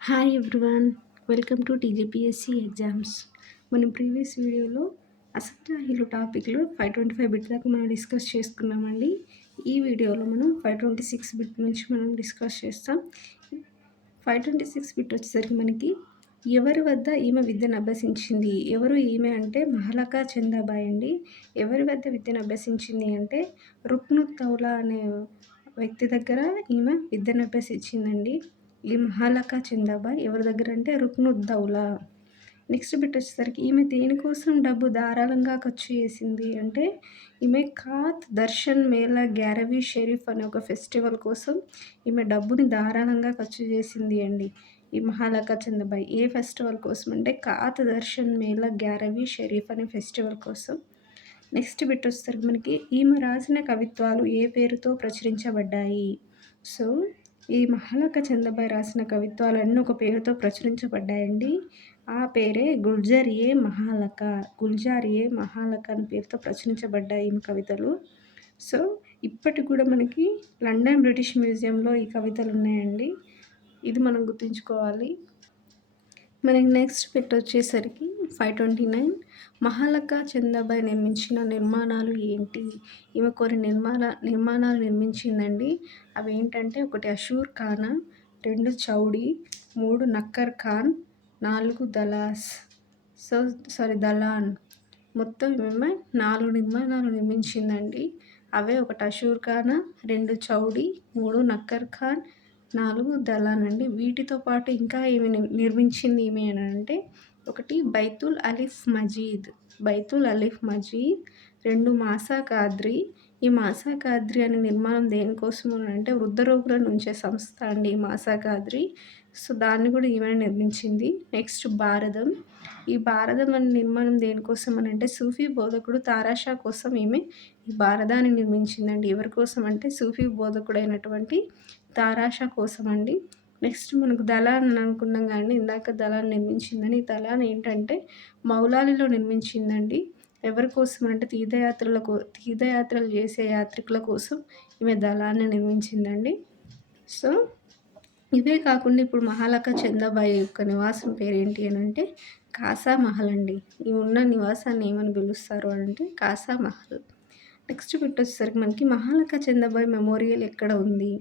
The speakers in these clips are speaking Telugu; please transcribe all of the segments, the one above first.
Hi everyone, welcome to TGPSC exams. మనం ప్రీవియస్ వీడియోలో అసలు టాపిక్లో 525 బిట్ దాకా మనం డిస్కస్ చేసుకున్నామండి. ఈ వీడియోలో మనం 526 బిట్ నుంచి మనం డిస్కస్ చేస్తాం. 526 బిట్ వచ్చేసరికి మనకి ఎవరి వద్ద ఈమె విద్యను అభ్యసించింది. ఎవరు ఈమె అంటే మహలకా చందాబాయి అండి. ఎవరి వద్ద విద్యను అభ్యసించింది అంటే రుక్నుద్దౌలా అనే వ్యక్తి దగ్గర ఈమె విద్యను అభ్యసించిందండి. ఈ మహాలకా చందాబాయి ఎవరి దగ్గర అంటే రుక్నుద్దౌలా. నెక్స్ట్ బిట్ వచ్చేసరికి ఈమె దేనికోసం డబ్బు ధారాళంగా ఖర్చు చేసింది అంటే ఈమె ఖాత్ దర్శన్ మేళా గ్యారవీ షరీఫ్ అనే ఒక ఫెస్టివల్ కోసం ఈమె డబ్బుని ధారాళంగా ఖర్చు చేసింది అండి. ఈ మహాలకా చందాబాయి ఏ ఫెస్టివల్ కోసం అంటే ఖాత్ దర్శన్ మేళా గ్యారవీ షరీఫ్ అనే ఫెస్టివల్ కోసం. నెక్స్ట్ బిట్ వచ్చేసరికి మనకి ఈమె రాసిన కవిత్వాలు ఏ పేరుతో ప్రచురించబడ్డాయి. సో ఈ మహాలకా చందాబాయి రాసిన కవిత్వాలన్నీ ఒక పేరుతో ప్రచురించబడ్డాయండి. ఆ పేరే గుల్జార్-ఏ మహాలకా. గుల్జార్-ఏ మహాలకా అనే పేరుతో ప్రచురించబడ్డాయి ఈమె కవితలు. సో ఇప్పటికి కూడా మనకి లండన్ బ్రిటిష్ మ్యూజియంలో ఈ కవితలు ఉన్నాయండి. ఇది మనం గుర్తుంచుకోవాలి. మనకి నెక్స్ట్ బిట్ వచ్చేసరికి 529 మహాలకా చందాబాయి నిర్మించిన నిర్మాణాలు ఏంటి. ఈమె కొన్ని నిర్మాణాలు నిర్మించిందండి. అవి ఏంటంటే 1 అషూర్ ఖానా, 2 చౌడీ, 3 నక్కర్ ఖాన్, 4 దలాన్. మొత్తం ఈమె 4 నిర్మాణాలు నిర్మించిందండి. అవే 1 అషూర్ ఖానా, 2 చౌడీ, 3 నక్కర్ ఖాన్, 4 దలాన్ అండి. వీటితో పాటు ఇంకా ఏమి నిర్మించింది ఏమి అని అంటే 1 బైతుల్ అలిఫ్ మజీద్, 2 మాసా కాద్రి. ఈ మాసా కాద్రి అనే నిర్మాణం దేనికోసం అని అంటే వృద్ధ రోగులను ఉంచే సంస్థ అండి మాసా కాద్రి. సో దాన్ని కూడా ఈమె నిర్మించింది. నెక్స్ట్ భారతం. ఈ భారతం అనే నిర్మాణం దేనికోసం అని అంటే సూఫీ బోధకుడు తారాషా కోసం ఈమె ఈ భారతాన్ని నిర్మించిందండి. ఎవరి కోసం అంటే సూఫీ బోధకుడైనటువంటి తారాషా కోసం అండి. నెక్స్ట్ మనకు దలాన్ అని అనుకున్నాం కానీ ఇందాక దలాన్ నిర్మించిందని. ఈ దలాన్ ఏంటంటే మౌలాలిలో నిర్మించిందండి. ఎవరి కోసం అంటే తీర్థయాత్రలు చేసే యాత్రికుల కోసం ఈమె దళాన్ని నిర్మించిందండి. సో ఇవే కాకుండా ఇప్పుడు మహాలకా చందాబాయి యొక్క నివాసం పేరేంటి అని అంటే కాసా మహల్ అండి. ఈ ఉన్న నివాసాన్ని ఏమని పిలుస్తారు అని అంటే కాసా మహల్. నెక్స్ట్ బిట్ వచ్చేసరికి మనకి మహాలకా చందాబాయి మెమోరియల్ ఎక్కడ ఉంది.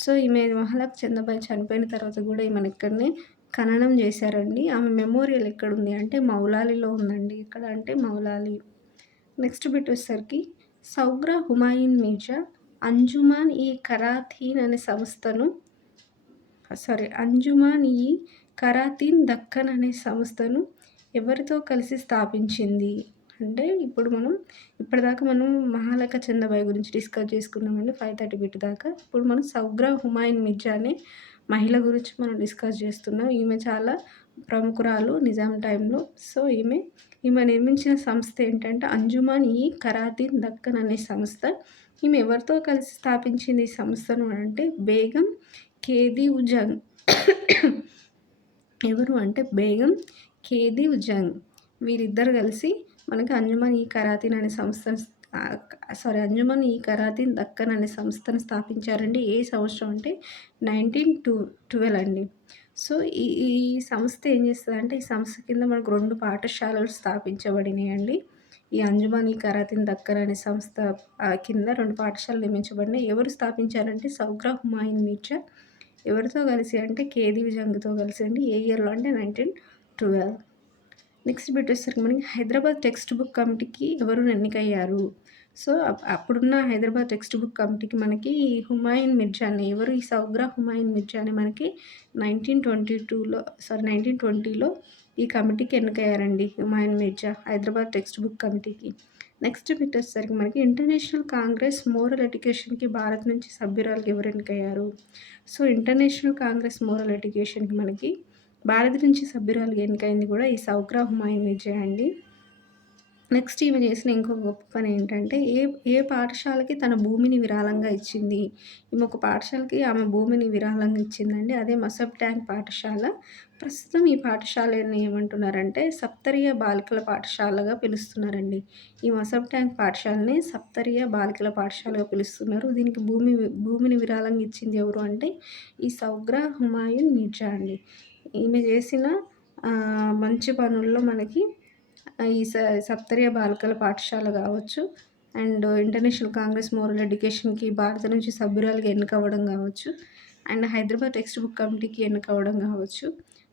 సో ఈమె మహాలకా చందాబాయి చనిపోయిన తర్వాత కూడా ఈమెను ఇక్కడనే ఖననం చేశారండి. ఆమె మెమోరియల్ ఎక్కడ ఉంది అంటే మౌలాలిలో ఉందండి. ఎక్కడ అంటే మౌలాలి. నెక్స్ట్ బిట్ వచ్చేసరికి సౌగ్రా హుమాయూన్ మీర్జా అంజుమాన్-ఈ-ఖరాతీన్ దక్కన్ అనే సంస్థను ఎవరితో కలిసి స్థాపించింది అంటే ఇప్పటిదాకా మనం మహాలకా చందాబాయి గురించి డిస్కస్ చేసుకున్నామండి 530 బిట్ దాకా. ఇప్పుడు మనం సౌగ్రా హుమాయూన్ మీర్జా అనే మహిళ గురించి మనం డిస్కస్ చేస్తున్నాం. ఈమె చాలా ప్రముఖురాలు నిజాం టైంలో. సో ఈమె నిర్మించిన సంస్థ ఏంటంటే అంజుమాన్-ఈ-ఖరాతీన్ దక్కన్ అనే సంస్థ. ఈమె ఎవరితో కలిసి స్థాపించింది ఈ సంస్థను అంటే బేగం ఖేదీవ్ జంగ్. ఎవరు అంటే బేగం ఖేదీవ్ జంగ్. వీరిద్దరు కలిసి మనకి అంజుమాన్-ఈ-ఖరాతీన్ దక్కన్ అనే సంస్థను స్థాపించారండి. ఏ సంవత్సరం అంటే 1912 అండి. సో ఈ సంస్థ ఏం చేస్తుందంటే ఈ సంస్థ కింద మనకు 2 పాఠశాలలు స్థాపించబడినాయి అండి. ఈ అంజుమాన్-ఈ-ఖరాతీన్ దక్కన్ అనే సంస్థ కింద 2 పాఠశాలలు నిర్మించబడినాయి. ఎవరు స్థాపించారంటే సౌగ్రా హుమాయూన్ మీర్జా. ఎవరితో కలిసి అంటే ఖేదీవ్ జంగ్తో కలిసి అండి. ఏ ఇయర్లో అంటే 1912. నెక్స్ట్ బిట్ వచ్చేసరికి మనకి హైదరాబాద్ టెక్స్ట్ బుక్ కమిటీకి ఎవరు ఎన్నికయ్యారు. సో అప్పుడున్న హైదరాబాద్ టెక్స్ట్ బుక్ కమిటీకి మనకి హుమాయూన్ మీర్జా అని ఎవరు ఈ సౌగ్రా హుమాయూన్ మీర్జా అని మనకి 1920లో ఈ కమిటీకి ఎన్నికయ్యారండి. హుమాయూన్ మీర్జా హైదరాబాద్ టెక్స్ట్ బుక్ కమిటీకి. నెక్స్ట్ బిట్ వచ్చేసరికి మనకి ఇంటర్నేషనల్ కాంగ్రెస్ మోరల్ ఎడ్యుకేషన్కి భారత్ నుంచి సభ్యురాలుగా ఎవరు ఎన్నికయ్యారు. సో ఇంటర్నేషనల్ కాంగ్రెస్ మోరల్ ఎడ్యుకేషన్కి మనకి భారత్ నుంచి సభ్యురాలుగా ఎన్నికైంది కూడా ఈ సౌగ్రా హుమాయూన్ మీర్జా అండి. నెక్స్ట్ ఈమె చేసిన ఇంకొక గొప్ప పని ఏంటంటే ఏ పాఠశాలకి తన భూమిని విరాళంగా ఇచ్చింది. ఈమె ఒక పాఠశాలకి ఆమె భూమిని విరాళంగా ఇచ్చిందండి. అదే మసబ్ ట్యాంక్ పాఠశాల. ప్రస్తుతం ఈ పాఠశాలని ఏమంటున్నారంటే సప్తరియ బాలికల పాఠశాలగా పిలుస్తున్నారండి. ఈ మసబ్ ట్యాంక్ పాఠశాలని సప్తరియ బాలికల పాఠశాలగా పిలుస్తున్నారు. దీనికి భూమిని విరాళంగా ఇచ్చింది ఎవరు అంటే ఈ సౌగ్రా హుమాయూన్ మీర్జా అండి. ఈమె చేసిన మంచి పనుల్లో మనకి ఈ సప్తర్య బాలికల పాఠశాల కావచ్చు, అండ్ ఇంటర్నేషనల్ కాంగ్రెస్ మోరల్ ఎడ్యుకేషన్‌కి భారత నుంచి సభ్యురాలిగా ఎన్నికవ్వడం కావచ్చు, అండ్ హైదరాబాద్ టెక్స్ట్ బుక్ కమిటీకి ఎన్నికవ్వడం కావచ్చు.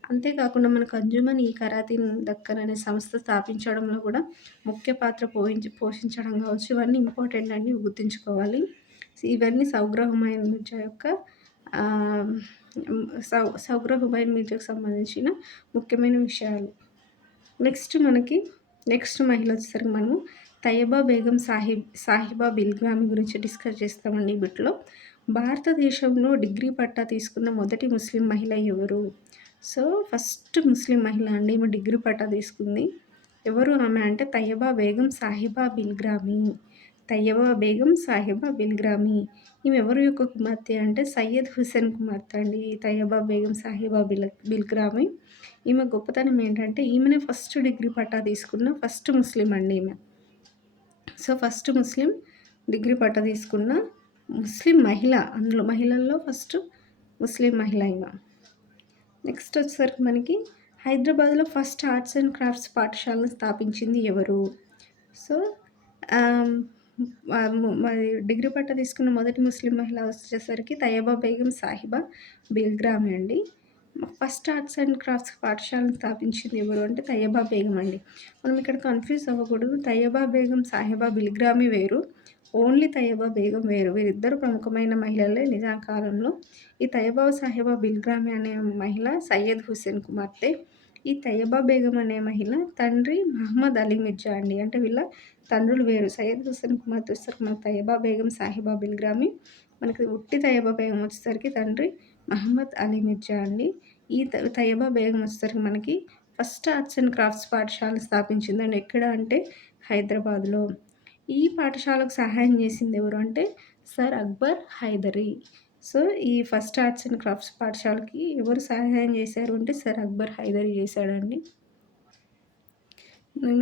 అంతేకాకుండా మనకు అంజుమన్ ఈ కరాతీన్ దక్కన్ అనే సంస్థ స్థాపించడంలో కూడా ముఖ్య పాత్ర పోషించడం కావచ్చు. ఇవన్నీ ఇంపార్టెంట్ అండి, గుర్తుంచుకోవాలి. ఇవన్నీ సౌగ్ర హుమాయూన్ మిర్జా యొక్క ఆహ్, సౌగ్ర హుమాయూన్ మిర్జాకు సంబంధించిన ముఖ్యమైన విషయాలు. నెక్స్ట్ మహిళ వచ్చేసరికి మనము తయ్యబా బేగం సాహిబా బిల్గ్రామి గురించి డిస్కస్ చేస్తామండి ఈ బిట్లో. భారతదేశంలో డిగ్రీ పట్టా తీసుకున్న మొదటి ముస్లిం మహిళ ఎవరు? సో ఫస్ట్ ముస్లిం మహిళ అండి, ఈమె డిగ్రీ పట్టా తీసుకుంది. ఎవరు ఆమె అంటే తయ్యబా బేగం సాహిబా బిల్గ్రామి. తయ్యబా బేగం సాహిబా బిల్గ్రామి. ఈమె ఎవరి యొక్క కుమార్తె అంటే సయ్యద్ హుసేన్ కుమార్తె అండి తయ్యబా బేగం సాహిబా బిల్గ్రామి. ఈమె గొప్పతనం ఏంటంటే ఈమెనే ఫస్ట్ డిగ్రీ పట్టా తీసుకున్న ఫస్ట్ ముస్లిం అండి ఈమె. సో ఫస్ట్ ముస్లిం డిగ్రీ పట్టా తీసుకున్న ముస్లిం మహిళ, అందులో మహిళల్లో ఫస్ట్ ముస్లిం మహిళ ఈమె. నెక్స్ట్ వచ్చేసరికి మనకి హైదరాబాద్లో ఫస్ట్ ఆర్ట్స్ అండ్ క్రాఫ్ట్స్ పాఠశాలను స్థాపించింది ఎవరు? సో మరి డిగ్రీ పట్టా తీసుకున్న మొదటి ముస్లిం మహిళ వచ్చేసరికి తయ్యబా బేగం సాహిబా బిల్గ్రామి అండి. ఫస్ట్ ఆర్ట్స్ అండ్ క్రాఫ్ట్స్ పాఠశాలను స్థాపించింది ఎవరు అంటే తయ్యబా బేగం అండి. మనం ఇక్కడ కన్ఫ్యూజ్ అవ్వకూడదు. తయ్యబా బేగం సాహిబా బిల్గ్రామి వేరు, ఓన్లీ తయ్యబా బేగం వేరు. వీరిద్దరు ప్రముఖమైన మహిళలే నిజాం కాలంలో. ఈ తయ్యబా సాహిబా బిల్గ్రామి అనే మహిళ సయ్యద్ హుసేన్ కుమార్తె. ఈ తయ్యబా బేగం అనే మహిళ తండ్రి మహమ్మద్ అలీ మిర్జా అండి. అంటే వీళ్ళ తండ్రులు వేరు. సయ్యద్ హుసేన్ కుమార్తె వచ్చేసరికి మనకు తయ్యబా బేగం సాహిబా బిల్గ్రామి, మనకి ఉట్టి తయ్యబా బేగం వచ్చేసరికి తండ్రి మహమ్మద్ అలీ మిర్జా అండి. ఈ తయ్యబా బేగం వచ్చేసరికి మనకి ఫస్ట్ ఆర్ట్స్ అండ్ క్రాఫ్ట్స్ పాఠశాల స్థాపించిందండి. ఎక్కడ అంటే హైదరాబాద్లో. ఈ పాఠశాలకు సహాయం చేసింది ఎవరు అంటే సర్ అక్బర్ హైదరీ. సో ఈ ఫస్ట్ ఆర్ట్స్ అండ్ క్రాఫ్ట్స్ పాఠశాలకి ఎవరు సహాయం చేశారు అంటే సర్ అక్బర్ హైదరీ చేశాడండి.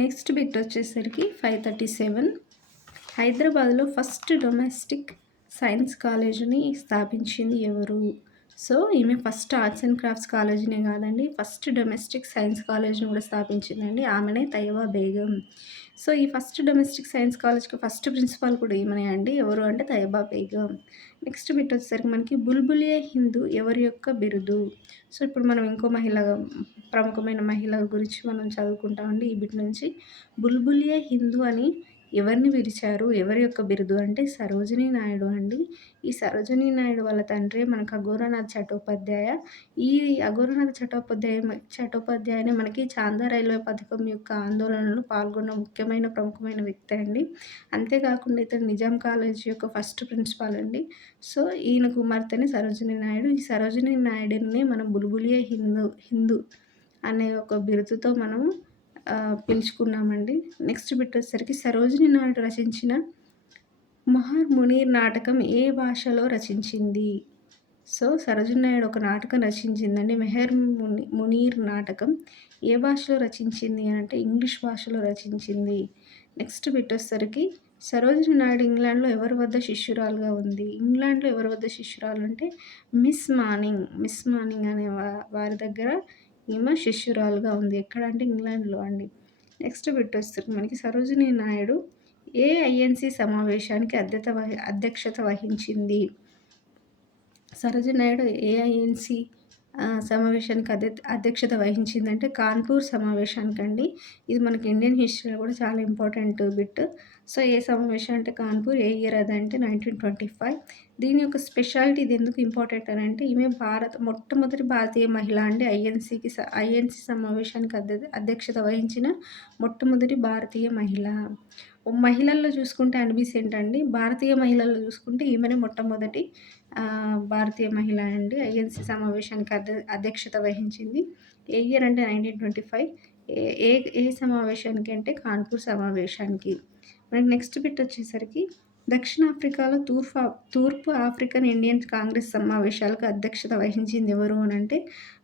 నెక్స్ట్ బిట్ వచ్చేసరికి 537. హైదరాబాద్లో ఫస్ట్ డొమెస్టిక్ సైన్స్ కాలేజీని స్థాపించింది ఎవరు? సో ఈమె ఫస్ట్ ఆర్ట్స్ అండ్ క్రాఫ్ట్స్ కాలేజీనే కాదండి, ఫస్ట్ డొమెస్టిక్ సైన్స్ కాలేజ్ని కూడా స్థాపించిందండి. ఆమెనే తయ్యబా బేగం. సో ఈ ఫస్ట్ డొమెస్టిక్ సైన్స్ కాలేజ్కి ఫస్ట్ ప్రిన్సిపాల్ కూడా ఈమెనే అండి. ఎవరు అంటే తయ్యబా బేగం. నెక్స్ట్ బిట్ వచ్చేసరికి మనకి బుల్బులియే హిందూ ఎవరి యొక్క బిరుదు? సో ఇప్పుడు మనం ఇంకో ప్రముఖమైన మహిళ గురించి మనం చదువుకుంటామండి ఈ బిట్ నుంచి. బుల్బులియే హిందూ అని ఎవరిని పిలిచారు? ఎవరి యొక్క బిరుదు అంటే సరోజినీ నాయుడు అండి. ఈ సరోజినీ నాయుడు వాళ్ళ తండ్రి మనకు అఘోరనాథ్ చట్టోపాధ్యాయ. ఈ అఘోరనాథ్ చట్టోపాధ్యాయనే మనకి చాందా రైల్వే పథకం యొక్క ఆందోళనలో పాల్గొన్న ప్రముఖమైన వ్యక్తి అండి. అంతేకాకుండా ఇతను నిజాం కాలేజ్ యొక్క ఫస్ట్ ప్రిన్సిపాల్ అండి. సో ఈయన కుమార్తెనే సరోజినీ నాయుడు. ఈ సరోజినీ నాయుడుని మనం బుల్బులియే హిందూ అనే ఒక బిరుదుతో మనము పిలుచుకున్నామండి. నెక్స్ట్ బిట్ వచ్చేసరికి సరోజినీ నాయుడు రచించిన మహర్ మునీర్ నాటకం ఏ భాషలో రచించింది? సో సరోజినీ నాయుడు ఒక నాటకం రచించిందండి. మెహర్ మునీర్ నాటకం ఏ భాషలో రచించింది అంటే ఇంగ్లీష్ భాషలో రచించింది. నెక్స్ట్ బిట్ వచ్చేసరికి సరోజినీ నాయుడు ఇంగ్లాండ్లో ఎవరి వద్ద శిష్యురాలుగా ఉంది? ఇంగ్లాండ్లో ఎవరి వద్ద శిష్యురాలు అంటే మిస్ మార్నింగ్ అనే వారి దగ్గర ఈమె శిష్యురాలుగా ఉంది. ఎక్కడ అంటే ఇంగ్లాండ్లో అండి. నెక్స్ట్ బిట్ వచ్చేసరికి మనకి సరోజినీ నాయుడు ఏ ఐఎన్సి సమావేశానికి అధ్యక్షత వహించింది? సరోజినీ నాయుడు ఏ ఐఎన్సి సమావేశానికి అధ్యక్షత వహించిందంటే కాన్పూర్ సమావేశానికండి. ఇది మనకి ఇండియన్ హిస్టరీలో కూడా చాలా ఇంపార్టెంట్ బిట్. సో ఏ సమావేశం అంటే కాన్పూర్. ఏ ఇయర్ అదంటే 1925. దీని యొక్క స్పెషాలిటీ ఇది ఎందుకు ఇంపార్టెంట్ అని అంటే ఈమె మొట్టమొదటి భారతీయ మహిళ అండి. ఐఎన్సి సమావేశానికి అధ్యక్షత వహించిన మొట్టమొదటి భారతీయ మహిళ. మహిళల్లో చూసుకుంటే అన్బీసెంట్ అండి. భారతీయ మహిళల్లో చూసుకుంటే ఈమెనే మొట్టమొదటి భారతీయ మహిళ అండి. ఐఎన్సి సమావేశానికి అధ్యక్షత వహించింది. ఏ ఇయర్ అంటే 1925. ఏ సమావేశానికి అంటే కాన్పూర్ సమావేశానికి. మనకి నెక్స్ట్ బిట్ వచ్చేసరికి దక్షిణాఫ్రికాలో తూర్పు ఆఫ్రికన్ ఇండియన్ కాంగ్రెస్ సమావేశాలకు అధ్యక్షత వహించింది ఎవరు అని అంటే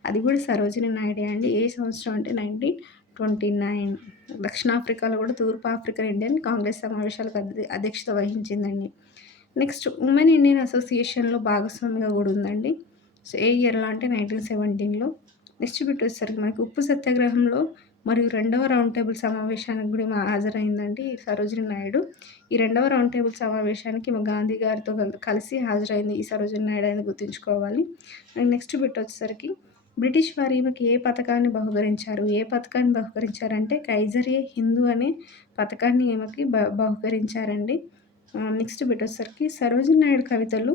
అది కూడా సరోజినీ నాయుడే అండి. ఏ సంవత్సరం అంటే 1929. దక్షిణాఫ్రికాలో కూడా తూర్పు ఆఫ్రికన్ ఇండియన్ కాంగ్రెస్ సమావేశాలకు అధ్యక్షత వహించిందండి. నెక్స్ట్ ఉమెన్ ఇండియన్ అసోసియేషన్లో భాగస్వామిగా కూడా ఉందండి. సో ఏ ఇయర్లో అంటే 1917లో. నెక్స్ట్ బిట్ వచ్చేసరికి మనకి ఉప్పు సత్యాగ్రహంలో మరియు రెండవ రౌండ్ టేబుల్ సమావేశానికి కూడా ఈమె హాజరైందండి సరోజిని నాయుడు. ఈ రెండవ రౌండ్ టేబుల్ సమావేశానికి ఈమె గాంధీ గారితో కలిసి హాజరైంది ఈ సరోజిని నాయుడు అనేది గుర్తుంచుకోవాలి. అండ్ నెక్స్ట్ బిట్ వచ్చేసరికి బ్రిటిష్ వారు ఈమెకి ఏ పథకాన్ని బహుకరించారు? ఏ పథకాన్ని బహుకరించారంటే కైజర్-ఏ హిందూ అనే పథకాన్ని ఈమెకి బహుకరించారండి. నెక్స్ట్ బిట్ వచ్చేసరికి సరోజిని నాయుడు కవితలు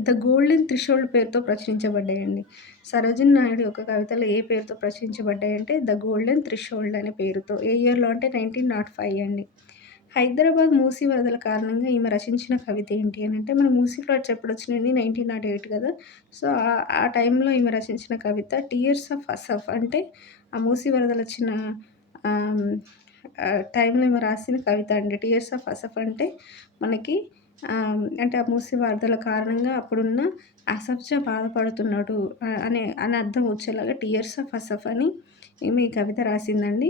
ద గోల్డెన్ థ్రెషోల్డ్ పేరుతో ప్రచురించబడ్డాయండి. సరోజిని నాయుడు యొక్క కవితలు ఏ పేరుతో ప్రచురించబడ్డాయంటే ద గోల్డెన్ థ్రెషోల్డ్ అనే పేరుతో. ఏ ఇయర్‌లో అంటే 1905 అండి. హైదరాబాద్ మూసీ వరదల కారణంగా ఈమె రచించిన కవిత ఏంటి అనంటే మన మూసీ ఫ్లడ్స్ ఎప్పుడొచ్చినాయండి 1908 కదా! సో, ఆ టైంలో ఈమె రచించిన కవిత 'టియర్స్ ఆఫ్ అసఫ్' అంటే ఆ మూసీ వరదలొచ్చిన ఆహ్, టైంలో ఈమె రాసిన కవిత అండి. 'టియర్స్ ఆఫ్ అసఫ్' అంటే మనకి అంటే ఆ మూసీ వరదల కారణంగా అప్పుడున్న అసఫ్‌జా బాధపడుతున్నాడు అని అర్థం వచ్చేలాగా 'టియర్స్ ఆఫ్ అసఫ్' అని ఈమె ఈ కవిత రాసిందండి.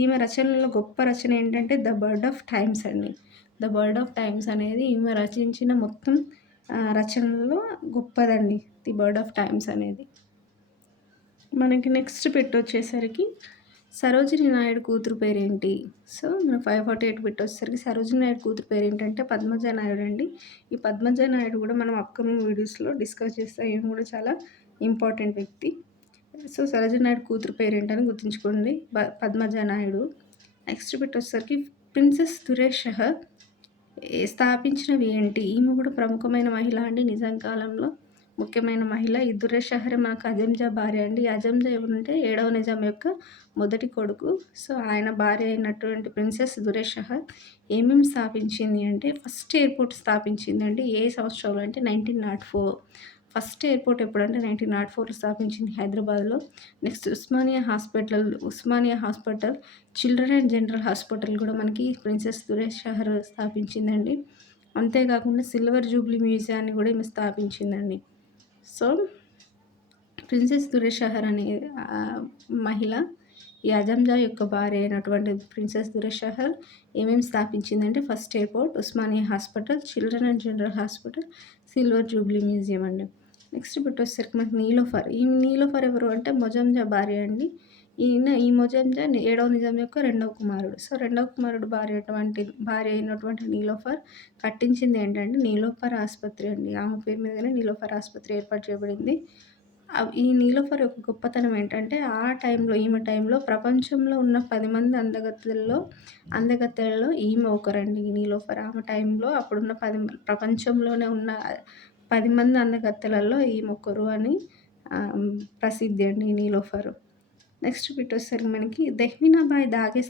ఈమె రచనలో గొప్ప రచన ఏంటంటే 'ద బర్డ్ ఆఫ్ టైమ్స్' అండి. 'ద బర్డ్ ఆఫ్ టైమ్స్' అనేది ఈమె రచించిన మొత్తం రచనల్లో గొప్పదండి 'ది బర్డ్ ఆఫ్ టైమ్స్' అనేది. మనకి నెక్స్ట్ బిట్ వచ్చేసరికి సరోజిని నాయుడు కూతురు పేరేంటి? సో, మన 548 బిట్ వచ్చేసరికి సరోజిని నాయుడు కూతురు పేరేంటంటే పద్మజ నాయుడు అండి. ఈ పద్మజ నాయుడు కూడా మనం అప్‌కమింగ్ వీడియోస్‌లో డిస్కస్ చేస్తాం. ఈమె కూడా చాలా ఇంపార్టెంట్ వ్యక్తి. సో, సరోజిని నాయుడు కూతురు పేరేంటని గుర్తుంచుకోండి. పద్మజ నాయుడు. నెక్స్ట్ బిట్ వచ్చేసరికి ప్రిన్సెస్ దురేషహర్ స్థాపించినవి ఏంటి? ఈమె కూడా ప్రముఖమైన మహిళ అండి నిజాం కాలంలో. ముఖ్యమైన మహిళ. ఈ దురేషహర్ మనకు అజంజా భార్య అండి. ఈ అజంజా ఎవరంటే 7వ నిజాం యొక్క మొదటి కొడుకు. సో, ఆయన భార్య అయినటువంటి ప్రిన్సెస్ దురేషహర్ ఏమేమి స్థాపించింది అంటే ఫస్ట్ ఎయిర్‌పోర్ట్ స్థాపించిందండి. ఏ సంవత్సరంలో అంటే 1904. ఫస్ట్ ఎయిర్‌పోర్ట్ ఎప్పుడంటే 1904లో స్థాపించింది హైదరాబాద్‌లో. Next Osmania hospital, children and general hospital కూడా మనకి ప్రిన్సెస్ దురేషహర్ స్థాపించిందండి. అంతేకాకుండా సిల్వర్ జూబ్లీ మ్యూజియాన్ని కూడా ఈమె స్థాపించిందండి. సో, ప్రిన్సెస్ దురేషహర్ అనే మహిళ ఈ అజంజా యొక్క భార్య అయినటువంటి ప్రిన్సెస్ దురేషహర్ ఏమేమి స్థాపించిందంటే first airport, Osmania hospital, children and general hospital, silver jubilee museum అండి. నెక్స్ట్ బిట్ వచ్చేసరికి మనకి నీలోఫర్. ఈ నీలోఫర్ ఎవరు అంటే మొజంజా భార్య అండి. ఈ మొజంజా 7వ నిజాం యొక్క రెండవ కుమారుడు. సో, రెండవ కుమారుడు భార్య అయినటువంటి నీలోఫర్ కట్టించింది ఏంటంటే నీలోఫర్ ఆసుపత్రి అండి. ఆమె పేరు మీదనే నీలోఫర్ ఆసుపత్రి ఏర్పాటు చేయబడింది. ఈ నీలోఫర్ యొక్క గొప్పతనం ఏంటంటే ఈమె టైంలో ప్రపంచంలో ఉన్న 10 మంది అందగత్తెలలో ఈమె ఒకరండి ఈ నీలోఫర్. ఆమె టైంలో అప్పుడున్న ప్రపంచంలోనే ఉన్న 10 మంది అందగత్తెలలో ఈమె ఒకరు అని ప్రసిద్ధి అండి ఈ నీలోఫర్. నెక్స్ట్ బిట్ వచ్చేసరికి మనకి దెహ్మీనాబాయి దాగే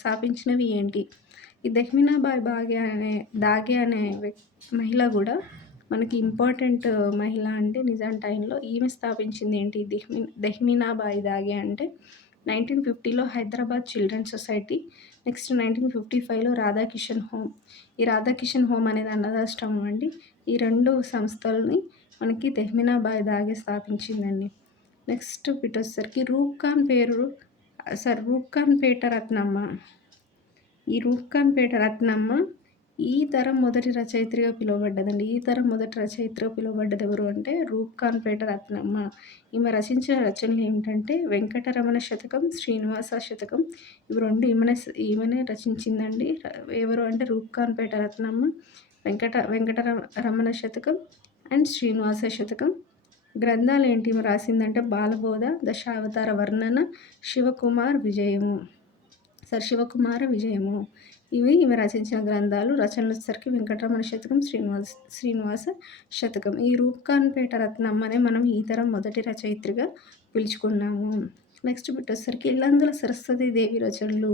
స్థాపించినవి ఏంటి? ఈ దెహ్మీనాబాయి దాగే అనే మహిళ కూడా మనకి ఇంపార్టెంట్ మహిళ అంటే నిజాం టైంలో. ఈమె స్థాపించింది ఏంటి? దెహ్మీనాబాయి దాగే అంటే 1950లో హైదరాబాద్ చిల్డ్రన్ సొసైటీ, నెక్స్ట్ 1955లో రాధాకిషన్ హోమ్. ఈ రాధాకిషన్ హోమ్ అనేది అనాథాశ్రమం అండి. ఈ 2 సంస్థలని మనకి దెహ్మీనాబాయి దాగే స్థాపించిందండి. నెక్స్ట్ బిట్ వచ్చేసరికి రూప్‌ఖాన్‌పేట రత్నమ్మ. ఈ రూప్‌ఖాన్‌పేట రత్నమ్మ ఈ తరం మొదటి రచయిత్రిగా పిలువబడ్డదండి. ఈ తరం మొదటి రచయిత్రిగా పిలువబడ్డది ఎవరు అంటే రూప్‌ఖాన్‌పేట రత్నమ్మ. ఈమె రచించిన రచనలు ఏమిటంటే వెంకటరమణ శతకం, శ్రీనివాస శతకం. ఇవి 2 ఈమెనే రచించిందండి. ఎవరు అంటే రూప్‌ఖాన్‌పేట రత్నమ్మ, వెంకటరమణ శతకం అండ్ శ్రీనివాస శతకం. గ్రంథాలు ఏంటి ఈమె రాసిందంటే బాలబోధ, దశావతార వర్ణన, శివకుమార విజయము. ఇవి ఈమె రచించిన గ్రంథాలు. రచనలు వచ్చేసరికి వెంకటరమణ శతకం, శ్రీనివాస శతకం. ఈ రూప్‌ఖాన్‌పేట రత్నమ్మనే మనం ఈ తరం మొదటి రచయిత్రిగా పిలుచుకున్నాము. నెక్స్ట్ బిట్ వచ్చేసరికి ఇల్లందుల సరస్వతీదేవి రచనలు.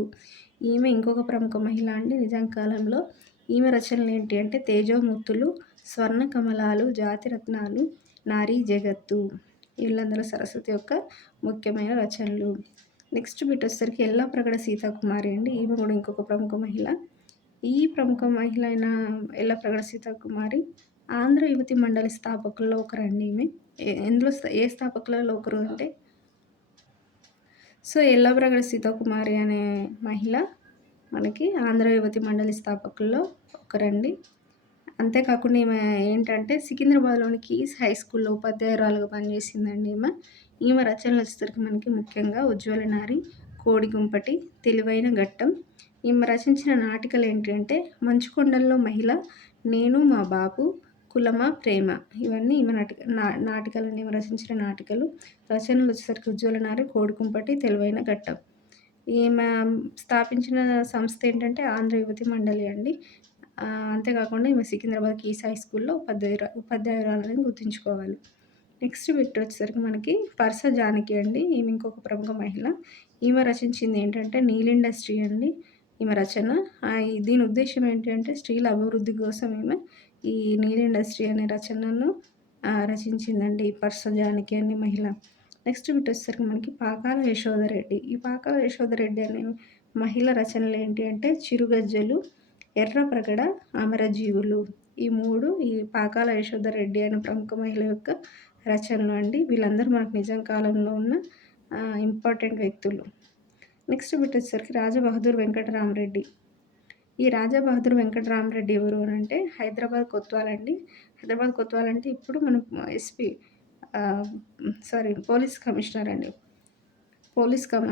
ఈమె ఇంకొక ప్రముఖ మహిళ అండి నిజాం కాలంలో. ఈమె రచనలు ఏంటి అంటే తేజోమూర్తులు, స్వర్ణ కమలాలు, జాతిరత్నాలు, నారీ జగత్తు. ఇల్లందుల సరస్వతి యొక్క ముఖ్యమైన రచనలు. నెక్స్ట్ బిట్ వచ్చేసరికి యల్లాప్రగడ సీతాకుమారి అండి. ఈమె కూడా ఇంకొక ప్రముఖ మహిళ. ఈ ప్రముఖ మహిళ అయిన యల్లాప్రగడ సీతాకుమారి ఆంధ్ర యువతి మండలి స్థాపకుల్లో ఒకరండి ఈమె. ఏ స్థాపకులలో ఒకరు అంటే సో, యల్లాప్రగడ సీతాకుమారి అనే మహిళ మనకి ఆంధ్ర యువతి మండలి స్థాపకుల్లో ఒకరండి. అంతేకాకుండా ఈమె ఏంటంటే సికింద్రాబాద్‌లోని కీస్ హై స్కూల్‌లో ఉపాధ్యాయురాలుగా పనిచేసిందండి ఈమె. ఈమె రచనలు వచ్చేసరికి మనకి ముఖ్యంగా 'ఉజ్వల నారి', 'కోడిగుంపటి', 'తెలివైన ఘట్టం'. ఈమె రచించిన నాటికలు ఏంటి అంటే 'మంచుకొండల్లో మహిళ', 'నేను మా బాబు', 'కులమా ప్రేమ' ఇవన్నీ ఈమె నాటికలండి. ఈమె రచించిన నాటికలు. రచనలు వచ్చేసరికి 'ఉజ్వల నారి', 'కోడిగుంపటి', 'తెలివైన ఘట్టం'. ఈమె స్థాపించిన సంస్థ ఏంటంటే ఆంధ్ర యువతి మండలి అండి. అంతేకాకుండా ఈమె సికింద్రాబాద్ కీస్ హై స్కూల్‌లో ఉపాధ్యాయురాలని గుర్తుంచుకోవాలి. నెక్స్ట్ బిట్ వచ్చేసరికి మనకి పర్స జానకి అండి. ఈమె ఇంకొక ప్రముఖ మహిళ. ఈమె రచించింది ఏంటంటే నీల్ ఇండస్ట్రీ అండి ఈమె రచన. దీని ఉద్దేశ్యం ఏంటి అంటే స్త్రీల అభివృద్ధి కోసం ఈమె ఈ నీల్ ఇండస్ట్రీ అనే రచనను రచించిందండి పర్స జానకి అనే మహిళ. నెక్స్ట్ బిట్ వచ్చేసరికి మనకి పాకాల యశోధరెడ్డి. ఈ పాకాల యశోధరెడ్డి అనే మహిళ రచనలు ఏంటి అంటే చిరుగజ్జలు, ఎర్రప్రగడ, అమరజీవులు. ఈ 3 ఈ పాకాల యశోధరెడ్డి అనే ప్రముఖ మహిళ యొక్క రచనలు అండి. వీళ్ళందరూ మనకు నిజం కాలంలో ఉన్న ఇంపార్టెంట్ వ్యక్తులు. నెక్స్ట్ బిట్ వచ్చేసరికి రాజా బహదూర్ వెంకటరామరెడ్డి. ఈ రాజా బహదూర్ వెంకటరామరెడ్డి ఎవరు అని అంటే హైదరాబాద్ కొత్వాల్ అండి. హైదరాబాద్ కొత్వాల్ అంటే ఇప్పుడు మనం పోలీస్ కమిషనర్ అండి.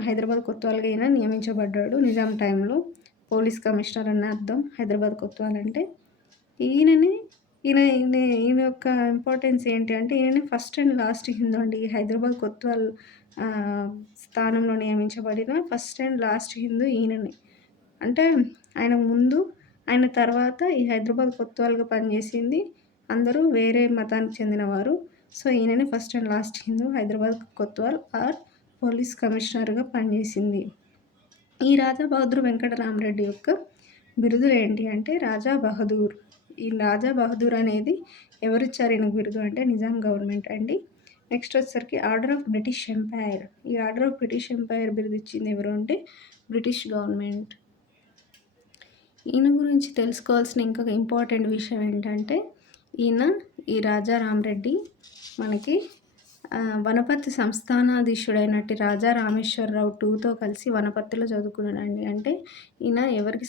హైదరాబాద్ కొత్వాల్‌గా ఈయన నియమించబడ్డాడు. నిజాం టైంలో పోలీస్ కమిషనర్ అన్న అర్థం హైదరాబాద్ కొత్వాల్ అంటే. ఈయన ఈయన యొక్క ఇంపార్టెన్స్ ఏంటి అంటే ఈయన ఫస్ట్ అండ్ లాస్ట్ హిందూ అండి. హైదరాబాద్ కొత్వాల్ స్థానంలో నియమించబడిన ఫస్ట్ అండ్ లాస్ట్ హిందూ ఈయననే. అంటే ఆయన ముందు, ఆయన తర్వాత ఈ హైదరాబాద్ కొత్వాల్‌గా పనిచేసింది అందరూ వేరే మతానికి చెందినవారు. సో, ఈయననే first and last Hindu Hyderabad Kotwal police కమిషనర్‌గా పనిచేసింది. ఈ రాజా బహదూర్ వెంకటరామరెడ్డి యొక్క బిరుదులు ఏంటి అంటే రాజా బహదూర్. ఈ రాజా బహదూర్ అనేది ఎవరిచ్చారు ఈయనకు బిరుదు అంటే నిజాం గవర్నమెంట్ అండి. నెక్స్ట్ వచ్చేసరికి ఆర్డర్ ఆఫ్ బ్రిటిష్ ఎంపైర్. ఈ ఆర్డర్ ఆఫ్ బ్రిటిష్ ఎంపైర్ బిరుదు ఇచ్చింది ఎవరు అంటే బ్రిటిష్ గవర్నమెంట్. ఈయన గురించి తెలుసుకోవాల్సిన ఇంకొక ఇంపార్టెంట్ విషయం ఏంటంటే ఈ రాజా రామరెడ్డి మనకి వనపర్తి సంస్థానాధీశుడైనట్టి రాజా రామేశ్వరరావు 2తో కలిసి వనపర్తిలో చదువుకున్నాడండి. అంటే ఈయన ఎవరికి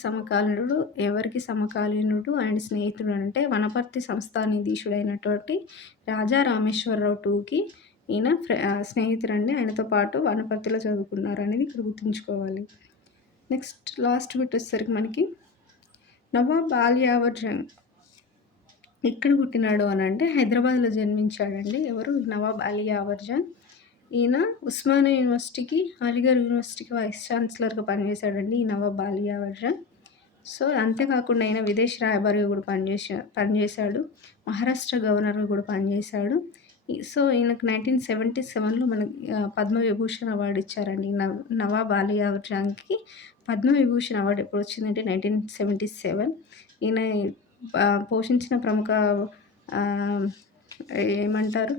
సమకాలీనుడు అండ్ స్నేహితుడు అంటే వనపర్తి సంస్థానాధీశుడైనటువంటి రాజా రామేశ్వరరావు 2కి ఈయన స్నేహితుడండి. ఆయనతో పాటు వనపర్తిలో చదువుకున్నారు అనేది ఇక్కడ గుర్తుంచుకోవాలి. నెక్స్ట్ లాస్ట్ బిట్ వచ్చేసరికి మనకి నవాబ్ అలీ యావర్ జంగ్ ఎక్కడ పుట్టినాడు అని అంటే హైదరాబాద్లో జన్మించాడండి. ఎవరు నవాబ్ అలీ యావర్ జంగ్. ఈయన ఉస్మానియా యూనివర్సిటీకి, అలీగఢ్ యూనివర్సిటీకి వైస్ ఛాన్సలర్గా పనిచేశాడండి ఈ నవాబ్ అలీ యావర్ జంగ్. సో, అంతేకాకుండా ఈయన విదేశీ రాయబారిగా కూడా పనిచేశాడు. మహారాష్ట్ర గవర్నర్గా కూడా పనిచేశాడు. సో, ఈయనకు 1977లో మనకి పద్మవిభూషణ్ అవార్డు ఇచ్చారండి. నవాబ్ అలీ యావర్ జంగ్‌కి పద్మవిభూషణ్ అవార్డు ఎప్పుడు వచ్చిందంటే 1977. ఈయన పోషించిన ప్రముఖ ఏమంటారు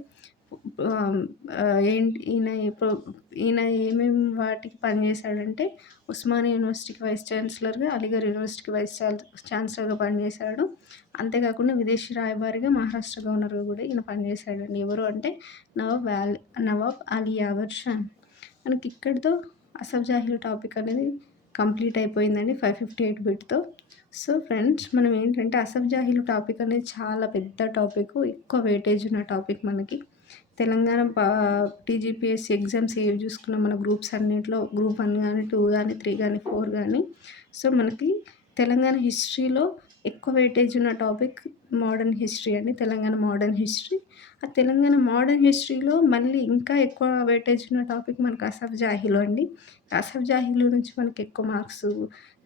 ఈయన ఏమేమి వాటికి పనిచేశాడంటే ఉస్మానియా యూనివర్సిటీకి వైస్ ఛాన్సలర్గా, అలీగఢ్ యూనివర్సిటీకి వైస్ ఛాన్సలర్గా పనిచేశాడు. అంతేకాకుండా విదేశీ రాయబారిగా, మహారాష్ట్ర గవర్నర్గా కూడా ఈయన పనిచేశాడండి. ఎవరు అంటే నవాబ్ అలీ యావర్ జంగ్. మనకి ఇక్కడితో అసఫ్ జాహీల టాపిక్ అనేది కంప్లీట్ అయిపోయిందండి 558 బిట్‌తో. సో ఫ్రెండ్స్, మనం ఏంటంటే అసఫ్ జాహీల టాపిక్ అనేది చాలా పెద్ద టాపిక్, ఎక్కువ వెయిటేజ్ ఉన్న టాపిక్ మనకి. తెలంగాణ టీజీపీఎస్సీ ఎగ్జామ్స్ ఏవి చూసుకున్నా మన గ్రూప్స్ అన్నింటిలో గ్రూప్ 1 కానీ, 2 కానీ, 3 కానీ, 4 కానీ. సో, మనకి తెలంగాణ హిస్టరీలో ఎక్కువ వెయిటేజ్ ఉన్న టాపిక్ మోడర్న్ హిస్టరీ అండి. Telangana modern history. ఆ తెలంగాణ మోడర్న్ హిస్టరీలో మళ్ళీ ఇంకా ఎక్కువ వెయిటేజ్ ఉన్న టాపిక్ మనకు అసఫ్ జాహీలో అండి. అసఫ్ జాహీలో నుంచి మనకి ఎక్కువ మార్క్స్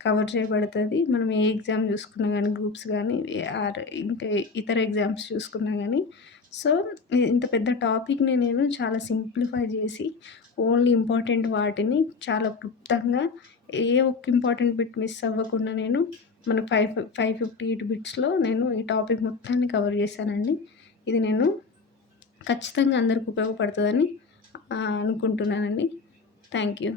కవర్ చేయబడుతుంది. మనం ఏ ఎగ్జామ్ చూసుకున్నా కానీ, గ్రూప్స్ కానీ, ఇంకా ఇతర ఎగ్జామ్స్ చూసుకున్నా కానీ. సో, ఇంత పెద్ద టాపిక్‌ని నేను చాలా సింప్లిఫై చేసి ఓన్లీ ఇంపార్టెంట్ వాటిని చాలా క్లుప్తంగా ఏ ఒక్క ఇంపార్టెంట్ బిట్ మిస్ అవ్వకుండా నేను మన 558 బిట్స్‌లో నేను ఈ టాపిక్ మొత్తాన్ని కవర్ చేశానండి. ఇది నేను ఖచ్చితంగా అందరికి ఉపయోగపడుతుందని అనుకుంటున్నానండి. Thank you.